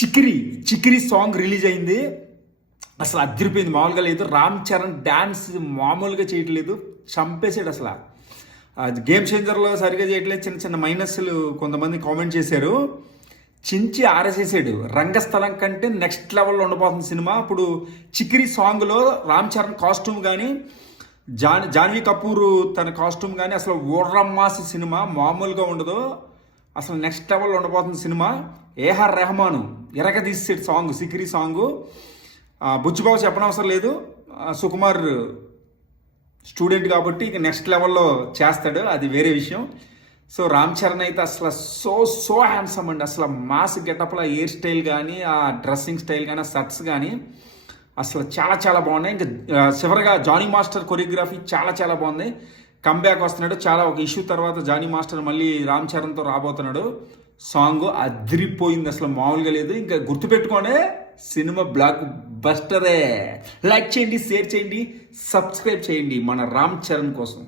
చిక్కిరి చిక్కిరి song release అయింది. అసలు అదిరిపోయింది, మామూలుగా లేదు. రామ్ చరణ్ డ్యాన్స్ మామూలుగా చేయట్లేదు, చంపేసాడు అసలు. గేమ్ చేంజర్లో సరిగా చేయట్లేదు, చిన్న చిన్న మైనస్లు కొంతమంది కామెంట్ చేశారు. చించి ఆరేసేసాడు. రంగస్థలం కంటే నెక్స్ట్ లెవెల్లో ఉండబోతుంది సినిమా. ఇప్పుడు చిక్కిరి సాంగ్లో రామ్ చరణ్ కాస్ట్యూమ్ కానీ జాన్వీ కపూర్ తన కాస్ట్యూమ్ కానీ అసలు ఓర్రమ్మాసి సినిమా మామూలుగా ఉండదు. అసలు నెక్స్ట్ లెవెల్లో ఉండబోతుంది సినిమా. ఏఆర్ రెహమాను తీసేసాడు సాంగ్, చిక్కిరి సాంగ్. బుచ్చిబాబు చెప్పనవసరం లేదు, సుకుమార్ స్టూడెంట్ కాబట్టి ఇక నెక్స్ట్ లెవెల్లో చేస్తాడు, అది వేరే విషయం. సో రామ్ చరణ్ అయితే అసలు సో హ్యాండ్సమ్ అండి. అసలు మాస్ గెటప్లో హెయిర్ స్టైల్ కానీ, ఆ డ్రెస్సింగ్ స్టైల్ కానీ, ఆ షర్ట్స్ కానీ అసలు చాలా చాలా బాగున్నాయి. ఇంకా చివరిగా జానీ మాస్టర్ కొరియోగ్రఫీ చాలా చాలా బాగుంది. కంబ్యాక్ వస్తున్నాడు, చాలా ఒక ఇష్యూ తర్వాత జానీ మాస్టర్ మళ్ళీ రామ్ చరణ్తో రాబోతున్నాడు. సాంగ్ అదిరిపోయింది, అసలు మామూలుగా లేదు. ఇంకా గుర్తుపెట్టుకోండి, సినిమా బ్లాక్ బస్టరే. లైక్ చేయండి, షేర్ చేయండి, సబ్స్క్రైబ్ చేయండి మన రామ్ చరణ్ కోసం.